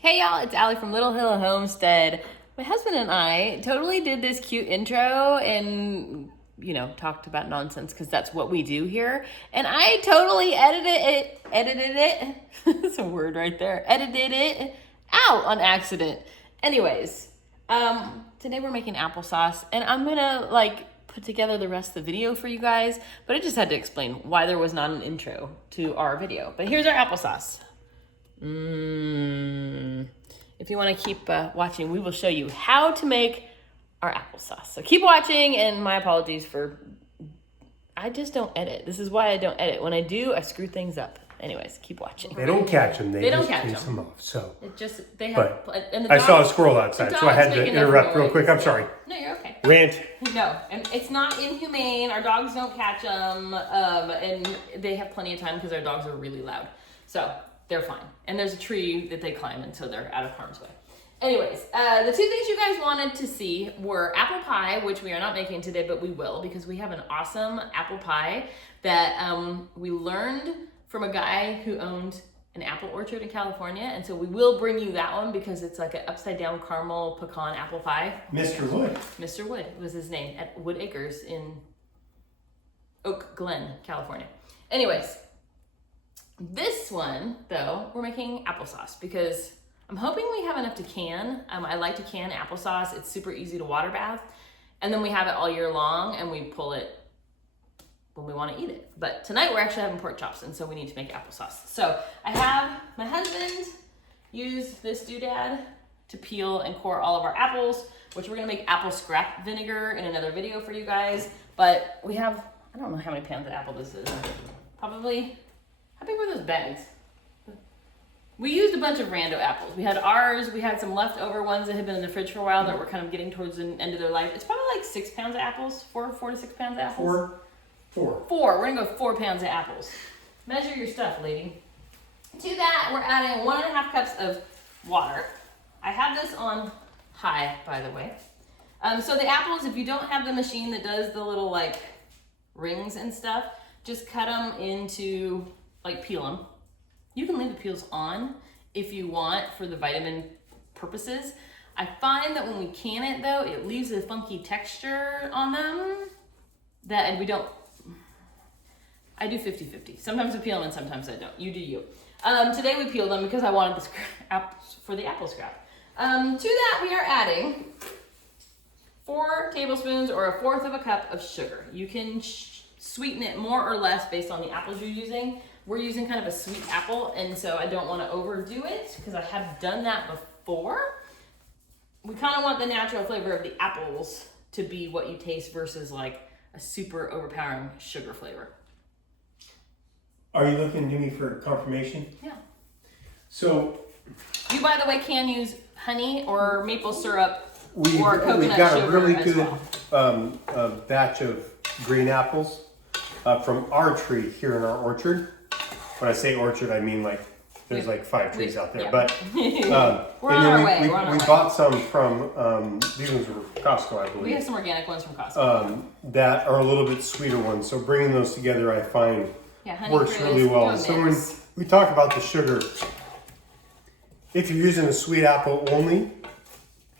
Hey y'all, it's Ali from Little Hill Homestead. My husband and I totally did this cute intro and, talked about nonsense because that's what we do here. And I totally edited it, that's a word right there, edited it out on accident. Anyways, today we're making applesauce and I'm gonna put together the rest of the video for you guys, but I just had to explain why there was not an intro to our video. But here's our applesauce. If you want to keep watching, we will show you how to make our applesauce. So keep watching, and my apologies for, I just don't edit. This is why I don't edit. When I do, I screw things up. Anyways, keep watching. They don't catch them. They don't just catch chase them off. So it just, they have, and the I dog, saw a squirrel outside, so I had to interrupt real quick. I'm sorry. No, you're okay. Rant. No, and it's not inhumane. Our dogs don't catch them, and they have plenty of time because our dogs are really loud. So they're fine. And there's a tree that they climb in, so they're out of harm's way. Anyways, the two things you guys wanted to see were apple pie, which we are not making today, but we will because we have an awesome apple pie that we learned from a guy who owned an apple orchard in California. And so we will bring you that one because it's like an upside down caramel pecan apple pie. Mr. Wood. Mr. Wood was his name at Wood Acres in Oak Glen, California. Anyways, this one, though, we're making applesauce because I'm hoping we have enough to can. I like to can applesauce. It's super easy to water bath. And then we have it all year long and we pull it when we want to eat it. But tonight we're actually having pork chops, and so we need to make applesauce. So I have my husband use this doodad to peel and core all of our apples, which we're going to make apple scrap vinegar in another video for you guys. But we have, I don't know how many pounds of apple this is. Probably, how big were those bags? We used a bunch of rando apples. We had ours, we had some leftover ones that had been in the fridge for a while that were kind of getting towards the end of their life. It's probably like 6 pounds of apples, 4 to 6 pounds of apples. Four, we're gonna go 4 pounds of apples. Measure your stuff, lady. To that, we're adding 1.5 cups of water. I have this on high, by the way. So the apples, if you don't have the machine that does the little rings and stuff, just cut them into, peel them. You can leave the peels on if you want for the vitamin purposes. I find that when we can it though, it leaves a funky texture on them that we don't, I do 50-50. Sometimes I peel them and sometimes I don't. You do you. Today we peeled them because I wanted for the apple scrap. To that we are adding 4 tablespoons or 1/4 of a cup of sugar. You can sweeten it more or less based on the apples you're using. We're using kind of a sweet apple, and so I don't want to overdo it because I have done that before. We kind of want the natural flavor of the apples to be what you taste versus a super overpowering sugar flavor. Are you looking to me for confirmation? Yeah. So, you, by the way, can use honey or maple syrup or coconut we've got sugar a really as good well. batch of green apples from our tree here in our orchard. When I say orchard, I mean there's 5 trees out there. Yeah. But we're on our way. We bought some from these ones were Costco, I believe. We have some organic ones from Costco. That are a little bit sweeter ones. So bringing those together, I find works really well. So when we talk about the sugar, if you're using a sweet apple only,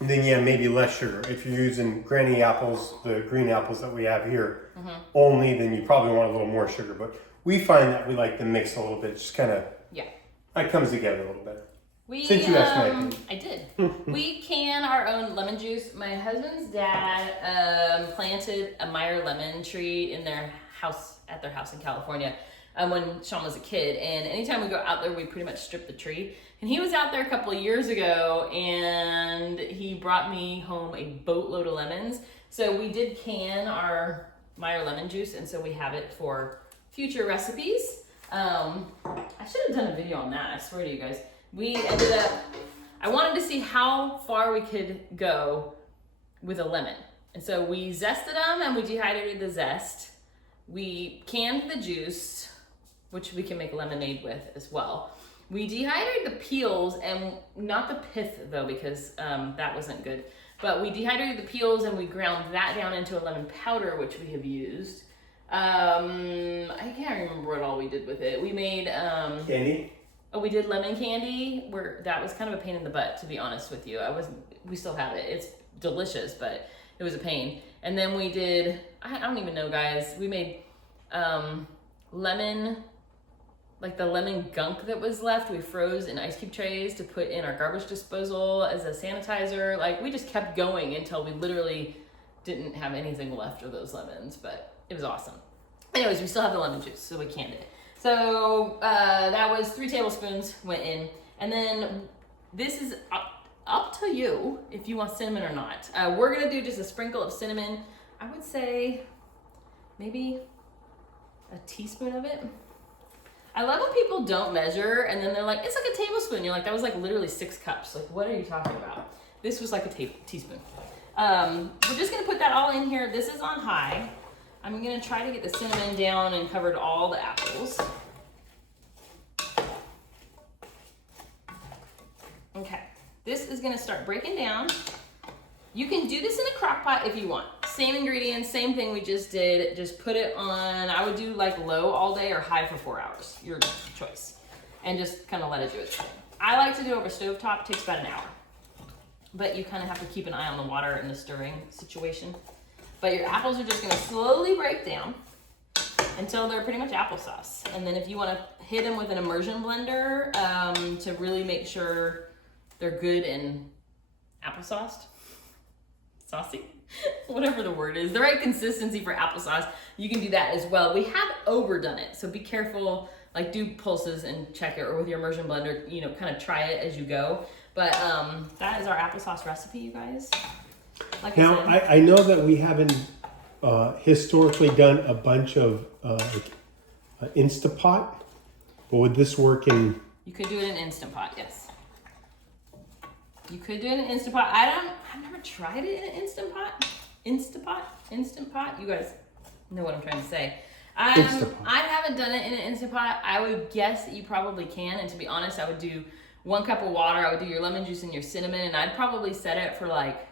then maybe less sugar. If you're using granny apples, the green apples that we have here only, then you probably want a little more sugar. But we find that we like to mix a little bit, just kind of, it comes together a little better. Since you asked my opinion. I did. We can our own lemon juice. My husband's dad planted a Meyer lemon tree in their house, in California, when Shawn was a kid. And anytime we go out there, we pretty much strip the tree. And he was out there a couple of years ago, and he brought me home a boatload of lemons. So we did can our Meyer lemon juice, and so we have it for future recipes. I should have done a video on that, I swear to you guys. We ended up, I wanted to see how far we could go with a lemon. And so we zested them and we dehydrated the zest. We canned the juice, which we can make lemonade with as well. We dehydrated the peels, and not the pith though, because that wasn't good. But we dehydrated the peels and we ground that down into a lemon powder, which we have used. I can't remember what all we did with it. We made candy. we did lemon candy, that was kind of a pain in the butt, to be honest with you. We still have it. It's delicious, but it was a pain. And then we did, I don't even know, guys. We made lemon, like the lemon gunk that was left, we froze in ice cube trays to put in our garbage disposal as a sanitizer. Like, we just kept going until we literally didn't have anything left of those lemons, but it was awesome. Anyways, we still have the lemon juice, so we canned it. So that was 3 tablespoons went in. And then this is up to you if you want cinnamon or not. We're gonna do just a sprinkle of cinnamon. I would say maybe a teaspoon of it. I love when people don't measure and then they're like, it's like a tablespoon. You're like, that was like literally 6 cups. Like, what are you talking about? This was like a teaspoon. We're just gonna put that all in here. This is on high. I'm gonna try to get the cinnamon down and covered all the apples. Okay, this is gonna start breaking down. You can do this in a crock pot if you want. Same ingredients, same thing we just did. Just put it on, I would do like low all day or high for 4 hours, your choice. And just kind of let it do its thing. I like to do it over stovetop, it takes about an hour. But you kind of have to keep an eye on the water and the stirring situation. But your apples are just gonna slowly break down until they're pretty much applesauce. And then if you wanna hit them with an immersion blender to really make sure they're good and applesauced, saucy, whatever the word is, the right consistency for applesauce, you can do that as well. We have overdone it, so be careful, like do pulses and check it, or with your immersion blender, you know, kind of try it as you go. But that is our applesauce recipe, you guys. Like now, I know that we haven't historically done a bunch of Instapot, but would this work in? You could do it in Instant Pot, yes. You could do it in Instant Pot. I've never tried it in an Instant Pot. Instant Pot. You guys know what I'm trying to say. I haven't done it in an Instant Pot. I would guess that you probably can. And to be honest, I would do 1 cup of water. I would do your lemon juice and your cinnamon, and I'd probably set it for like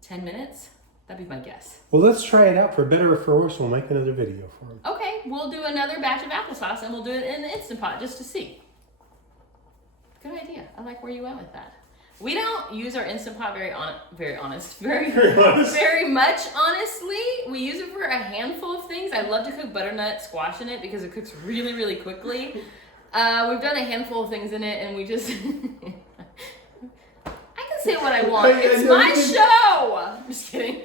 10 minutes. That'd be my guess. Well, let's try it out. For better or for worse, we'll make another video for them. Okay, we'll do another batch of applesauce, and we'll do it in the Instant Pot just to see. Good idea. I like where you went with that. We don't use our Instant Pot very much, honestly. We use it for a handful of things. I love to cook butternut squash in it because it cooks really, really quickly. We've done a handful of things in it, and we just... I can say what I want. It's my show! I'm just kidding.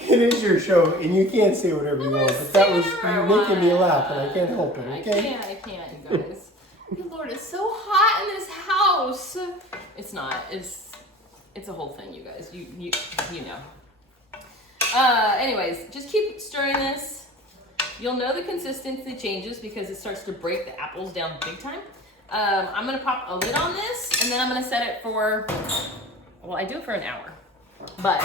It is your show, and you can't say whatever you want, but that was making me laugh, and I can't help it, okay? I can't, you guys. Good Lord, it's so hot in this house. It's not. It's a whole thing, you guys. You know. Anyways, just keep stirring this. You'll know the consistency changes because it starts to break the apples down big time. I'm gonna pop a lid on this, and then I'm gonna set it for, well, I do it for an hour, but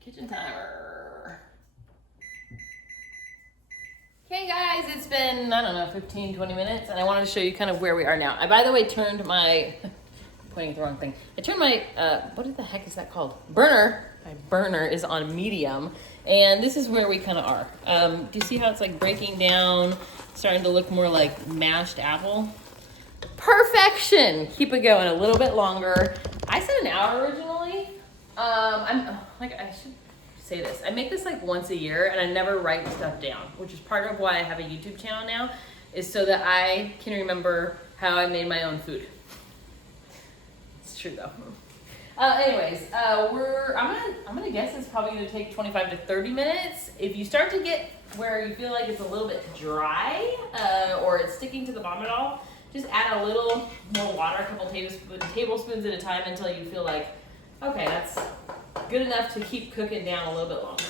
kitchen timer. Okay guys, it's been, I don't know, 15, 20 minutes, and I wanted to show you kind of where we are now. I, by the way, turned my, pointing at the wrong thing. I turned my, what the heck is that called? Burner. My burner is on medium, and this is where we kind of are. Do you see how it's like breaking down, starting to look more like mashed apple? Perfection! Keep it going a little bit longer. I said an hour originally. I should say this. I make this like once a year, and I never write stuff down, which is part of why I have a YouTube channel now, is so that I can remember how I made my own food. It's true though. Anyways, I'm gonna guess it's probably gonna take 25 to 30 minutes. If you start to get where you feel like it's a little bit dry, or it's sticking to the bottom at all, just add a little more water, a couple tablespoons at a time, until you feel like, okay, that's good enough to keep cooking down a little bit longer.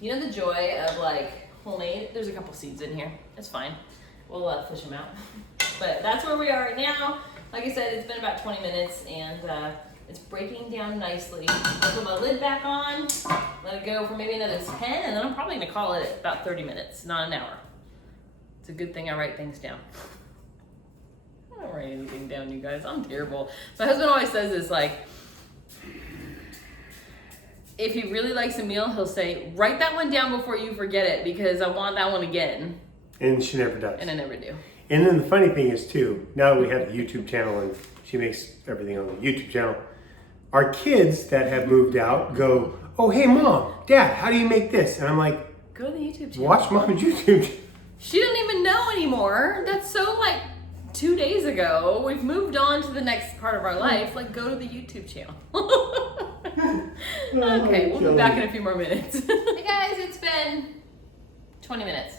You know the joy of like homemade? There's a couple seeds in here. It's fine. We'll fish them out. But that's where we are right now. Like I said, it's been about 20 minutes, and it's breaking down nicely. I'll put my lid back on, let it go for maybe another 10, and then I'm probably gonna call it about 30 minutes, not an hour. It's a good thing I write things down. I don't write anything down, you guys. I'm terrible. My husband always says this, like, if he really likes a meal, he'll say, write that one down before you forget it because I want that one again. And she never does. And I never do. And then the funny thing is too, now that we have the YouTube channel and she makes everything on the YouTube channel, our kids that have moved out go, oh, hey, Mom, Dad, how do you make this? And I'm like, go to the YouTube channel. Watch Mom's YouTube channel. She doesn't even know anymore. That's so like 2 days ago. We've moved on to the next part of our life. Like, go to the YouTube channel. Okay, we'll be back in a few more minutes. Hey guys, it's been 20 minutes.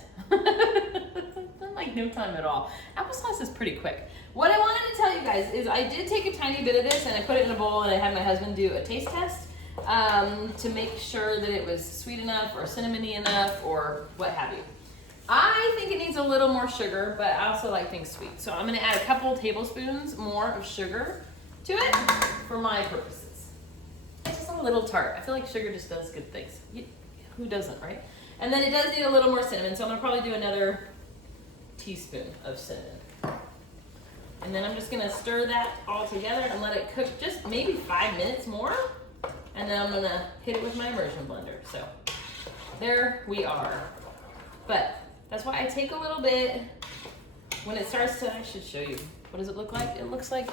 Like no time at all. Applesauce is pretty quick. What I wanted to tell you guys is I did take a tiny bit of this and I put it in a bowl and I had my husband do a taste test to make sure that it was sweet enough or cinnamony enough or what have you. I think it needs a little more sugar, but I also like things sweet. So I'm gonna add a couple tablespoons more of sugar to it for my purposes. It's just a little tart. I feel like sugar just does good things. Who doesn't, right? And then it does need a little more cinnamon, so I'm gonna probably do another teaspoon of cinnamon. And then I'm just gonna stir that all together and let it cook just maybe 5 minutes more. And then I'm gonna hit it with my immersion blender. So there we are. But that's why I take a little bit. When it starts to, I should show you. What does it look like? It looks like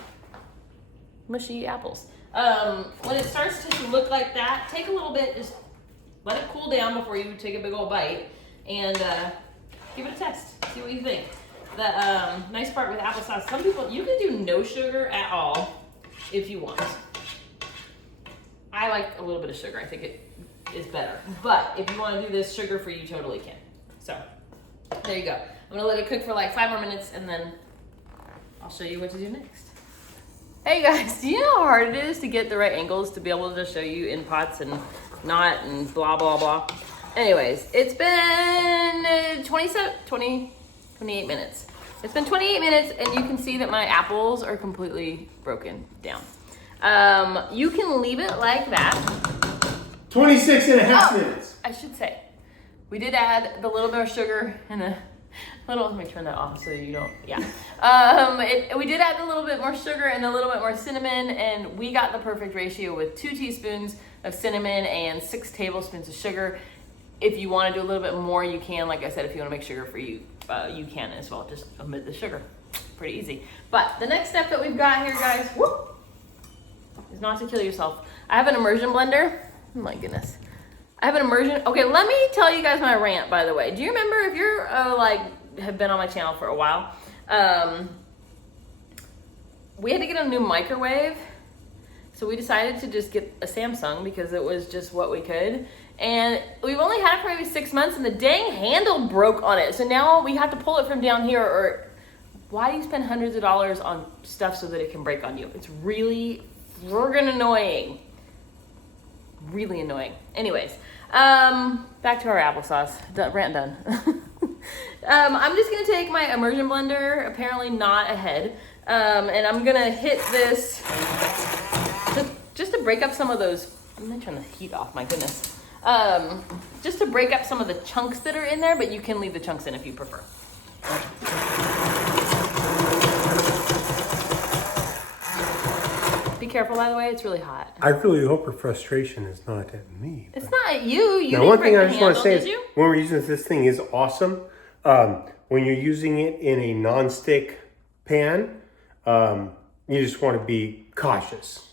mushy apples. When it starts to look like that, take a little bit, just let it cool down before you take a big old bite and give it a test. See what you think. The nice part with applesauce, some people, you can do no sugar at all if you want. I like a little bit of sugar. I think it is better. But if you want to do this sugar-free, you totally can. So there you go. I'm gonna let it cook for like 5 more minutes and then I'll show you what to do next. Hey guys, do you know how hard it is to get the right angles to be able to show you in pots and not and blah, blah, blah. Anyways, it's been 28 minutes. It's been 28 minutes and you can see that my apples are completely broken down. You can leave it like that. 26 and a half minutes. I should say, we did add the little bit of sugar and a little, let me turn that off so you don't, yeah. We did add a little bit more sugar and a little bit more cinnamon and we got the perfect ratio with 2 teaspoons of cinnamon and 6 tablespoons of sugar. If you want to do a little bit more, you can. Like I said, if you want to make sugar for you, you can as well. Just omit the sugar. Pretty easy. But the next step that we've got here, guys, is not to kill yourself. I have an immersion blender. Oh my goodness. I have an immersion. Okay, let me tell you guys my rant, by the way. Do you remember, if you're have been on my channel for a while, we had to get a new microwave. So we decided to just get a Samsung because it was just what we could. And we've only had it for maybe 6 months and the dang handle broke on it. So now we have to pull it from down here, or why do you spend hundreds of dollars on stuff so that it can break on you? It's really friggin' annoying. Really annoying. Anyways, back to our applesauce. Rant done. I'm just gonna take my immersion blender, apparently not a head, and I'm gonna hit this just to break up some of those. I'm gonna turn the heat off, my goodness. Just to break up some of the chunks that are in there, but you can leave the chunks in if you prefer. Be careful, by the way, it's really hot. I really hope her frustration is not at me. It's not at you. You now, didn't one break thing I the just want to handle, say did is you? when we're using this thing is awesome. When you're using it in a non-stick pan, you just want to be cautious.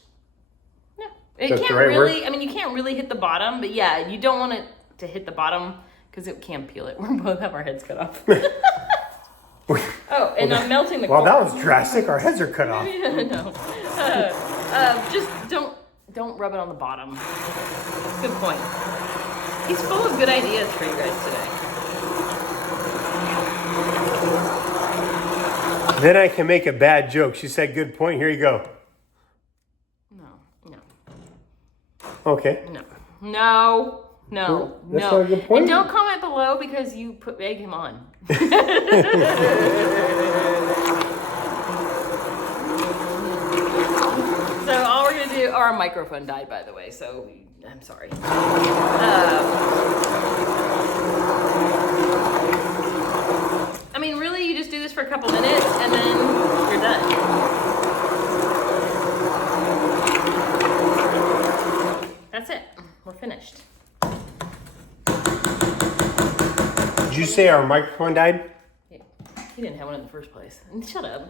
Yeah, it That's can't the right really. word? I mean, you can't really hit the bottom, but yeah, you don't want it to hit the bottom because it can peel it. We both have our heads cut off. Oh, and I'm melting the. Well, that was drastic. Our heads are cut off. No. Just don't rub it on the bottom. Good point. He's full of good ideas for you guys today. Then I can make a bad joke. She said, good point. Here you go. No. Okay. No. That's not a good point. And don't comment below because you put egg him on. So all we're gonna do, our microphone died, by the way, so I'm sorry. I mean, really, you just do this for a couple minutes and then you're done. That's it. We're finished. say our microphone died? Yeah. You didn't have one in the first place. Shut up.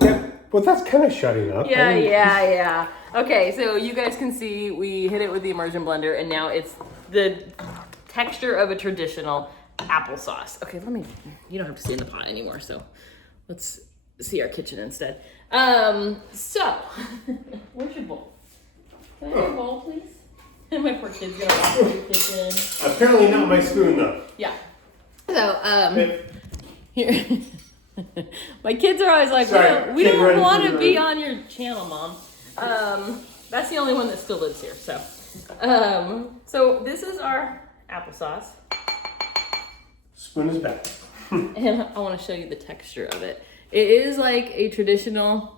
Yeah, well, that's kind of shutting up. Yeah. Okay, so you guys can see we hit it with the immersion blender, and now it's the texture of a traditional applesauce. Okay, you don't have to see in the pot anymore, so let's see our kitchen instead. So, where's your bowl? Can I have your bowl, please? My poor kid's gonna walk through the kitchen. Apparently not my spoon, though. Yeah. So, here. My kids are always like, we don't want to be on your channel, Mom. That's the only one that still lives here. So, so this is our applesauce. Spoon is back. And I want to show you the texture of it. It is like a traditional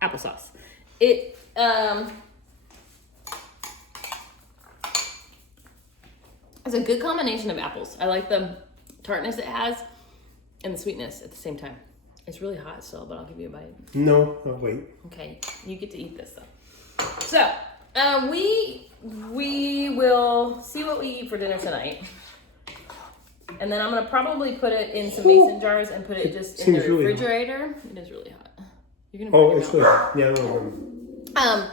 applesauce. It's a good combination of apples. I like the tartness it has and the sweetness at the same time. It's really hot still, but I'll give you a bite. No, I'll wait. Okay, you get to eat this though. So, we will see what we eat for dinner tonight. And then I'm gonna probably put it in some mason jars and put it just in the refrigerator. It is really hot. You're gonna it's good. Yeah, no.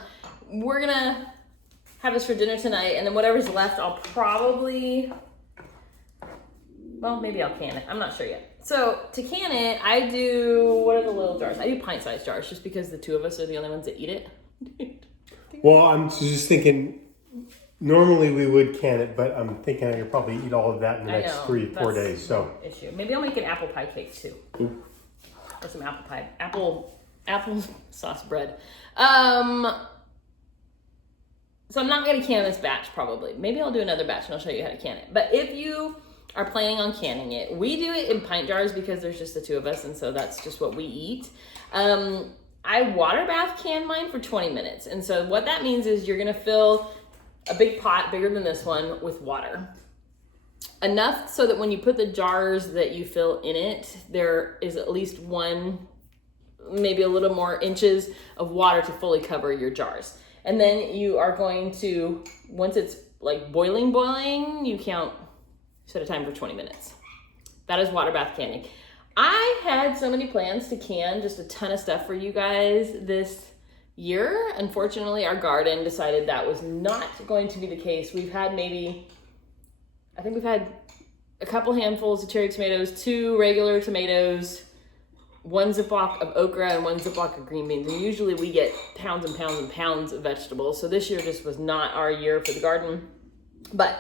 We're gonna have this for dinner tonight, and then whatever's left, I'll probably, well, maybe I'll can it. I'm not sure yet. So to can it, I do, what are the little jars? I do pint-sized jars just because the two of us are the only ones that eat it. Well, I'm just thinking, normally we would can it, but I'm thinking I could probably eat all of that in the next 3-4 days. So issue. Maybe I'll make an apple pie cake too. Ooh. Or some apple pie, apple sauce bread. So I'm not gonna can this batch probably. Maybe I'll do another batch and I'll show you how to can it. But if you are planning on canning it, we do it in pint jars because there's just the two of us, and so that's just what we eat. I water bath can mine for 20 minutes. And so what that means is you're gonna fill a big pot bigger than this one with water. Enough so that when you put the jars that you fill in it, there is at least one, maybe a little more inches of water to fully cover your jars. And then you are going to, once it's like boiling, you set a time for 20 minutes. That is water bath canning. I had so many plans to can just a ton of stuff for you guys this year. Unfortunately, our garden decided that was not going to be the case. We've had I think we've had a couple handfuls of cherry tomatoes, 2 regular tomatoes, 1 Ziploc of okra, and 1 Ziploc of green beans. And usually we get pounds and pounds and pounds of vegetables. So this year just was not our year for the garden. But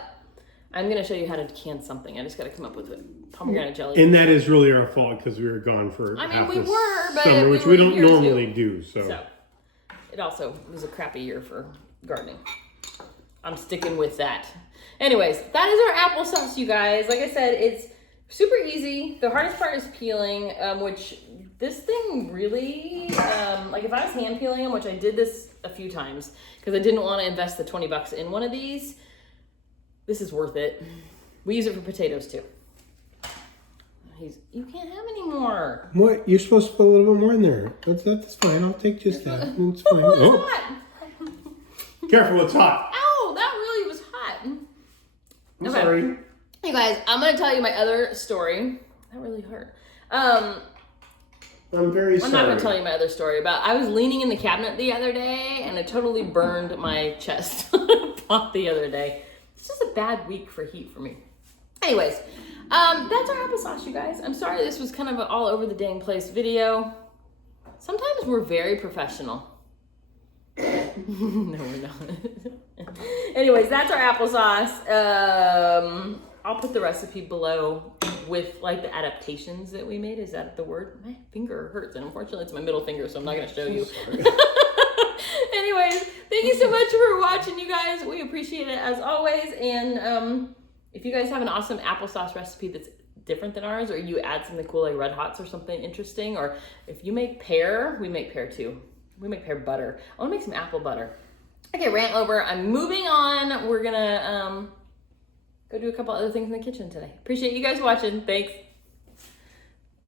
I'm going to show you how to can something. I just got to come up with it. Pomegranate jelly. And that is really our fault because we were gone for half we were, but summer, which we don't normally do. So it also was a crappy year for gardening. I'm sticking with that. Anyways, that is our applesauce, you guys. Like I said, it's super easy. The hardest part is peeling, which this thing really, like if I was hand peeling them, which I did this a few times because I didn't want to invest the $20 in one of these, this is worth it. We use it for potatoes too. You can't have any more. What? You're supposed to put a little bit more in there. That's fine. I'll take just that. It's fine. Oh, it's hot. Careful, it's hot. Ow, that really was hot. I'm sorry. You guys, I'm going to tell you my other story. That really hurt. I'm very sorry. I'm not going to tell you my other story about, I was leaning in the cabinet the other day and I totally burned my chest on a pot the other day. It's just a bad week for heat for me. Anyways, that's our applesauce, you guys. I'm sorry this was kind of an all over the dang place video. Sometimes we're very professional. No, we're not. Anyways, that's our applesauce. I'll put the recipe below with like the adaptations that we made. Is that the word? My finger hurts, and unfortunately it's my middle finger, so I'm not going to show you. Anyways, thank you so much for watching, you guys. We appreciate it as always. And if you guys have an awesome applesauce recipe that's different than ours, or you add something cool like Red Hots or something interesting, or if you make pear, we make pear too. We make pear butter. I want to make some apple butter. Okay, rant over. I'm moving on. We're gonna go do a couple other things in the kitchen today. Appreciate you guys watching. Thanks.